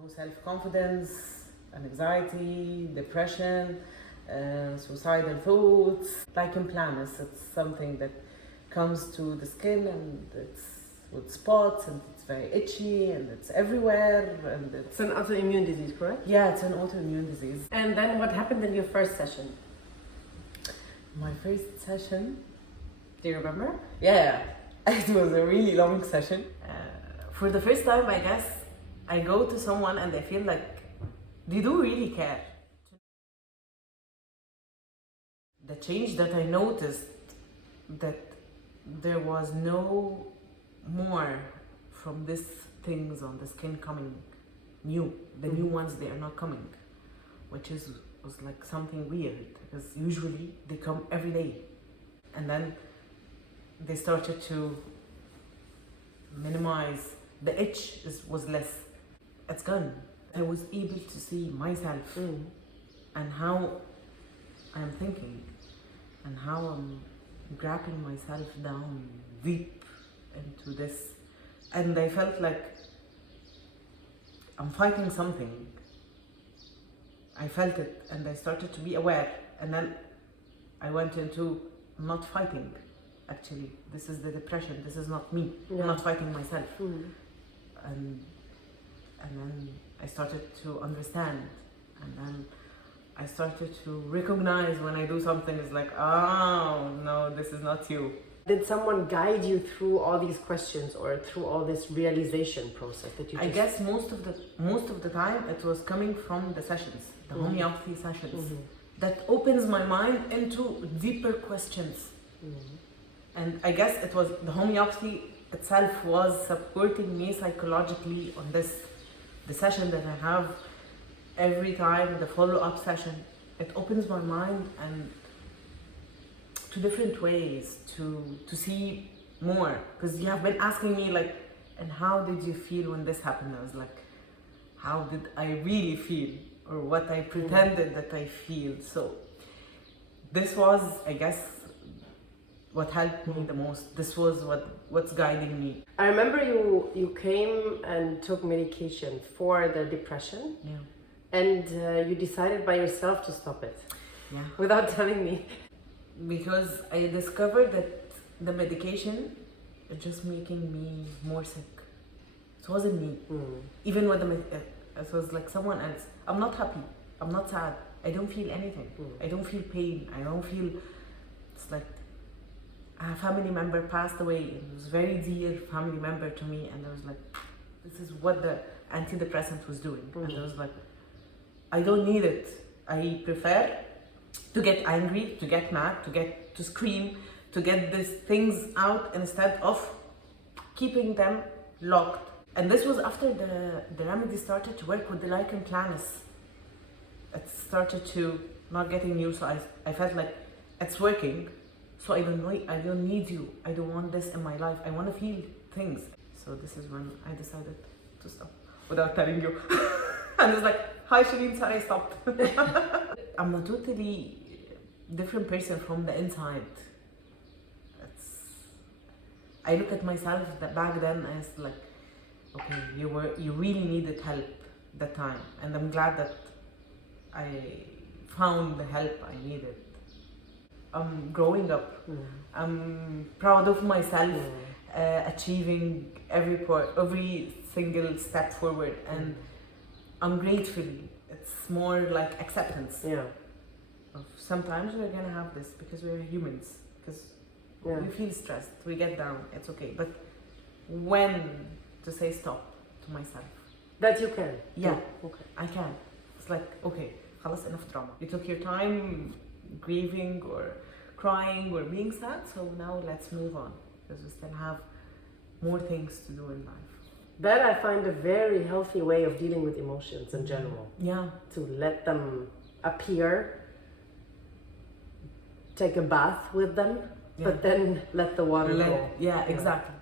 No self-confidence, anxiety, depression, suicidal thoughts. Like in planus, it's something that comes to the skin and it's with spots and it's very itchy and it's everywhere and It's an autoimmune disease, correct? yeah, it's an autoimmune disease. And then what happened in your first session? My first session, Do you remember? yeah, it was a really long session. For the first time, I guess, I go to someone and I feel like they do really care. The change that I noticed, that there was no more from these things on the skin coming new. The new ones, they are not coming, which was like something weird because usually they come every day. And then they started to minimize. The itch was less. It's gone. I was able to see myself and how I'm thinking and how I'm grabbing myself down deep into this. And I felt like I'm fighting something. I felt it and I started to be aware. And then I went into not fighting. Actually, this is the depression. This is not me. Yeah. I'm not fighting myself. And then I started to understand, and then I started to recognize when I do something, it's like, oh no, this is not you. Did someone guide you through all these questions or through all this realization process that you I guess most of the time it was coming from the sessions, the homeopathy sessions, that opens my mind into deeper questions. And I guess it was the homeopathy itself was supporting me psychologically on this. The session that I have every time, the follow-up session, it opens my mind and to different ways to see more. Because you have been asking me like, and how did you feel when this happened? I was like, how did I really feel? Or what I pretended that I feel. So this was, I guess, what helped me the most. This was what's guiding me. I remember you came and took medication for the depression. Yeah. And you decided by yourself to stop it. Yeah. Without telling me. Because I discovered that the medication is just making me more sick. It wasn't me. Even with it was like someone else. I'm not happy. I'm not sad. I don't feel anything. I don't feel pain. I don't feel. It's like a family member passed away. It was a very dear family member to me, and I was like, this is what the antidepressant was doing. And I was like, I don't need it. I prefer to get angry, to get mad, to scream, to get these things out instead of keeping them locked. And this was after the remedy started to work with the lichen planus. It started to not getting new, so I felt like it's working. So I don't need you. I don't want this in my life. I want to feel things. So this is when I decided to stop without telling you. And it's like, hi Shireen, sorry, I stopped. I'm a totally different person from the inside. I look at myself that back then and it's like, okay, you really needed help that time. And I'm glad that I found the help I needed. I'm growing up. I'm proud of myself, achieving every single step forward, and I'm grateful. It's more like acceptance. Yeah. Sometimes we're gonna have this because we're humans. Because we feel stressed, we get down. It's okay. But when to say stop to myself? That you can. Yeah. Okay. I can. It's like, okay, خلاص, enough drama. You took your time grieving or crying or being sad, so now let's move on, because we still have more things to do in life. That I find a very healthy way of dealing with emotions in general. Yeah. To let them appear, take a bath with them, but then let the water go. Yeah, exactly.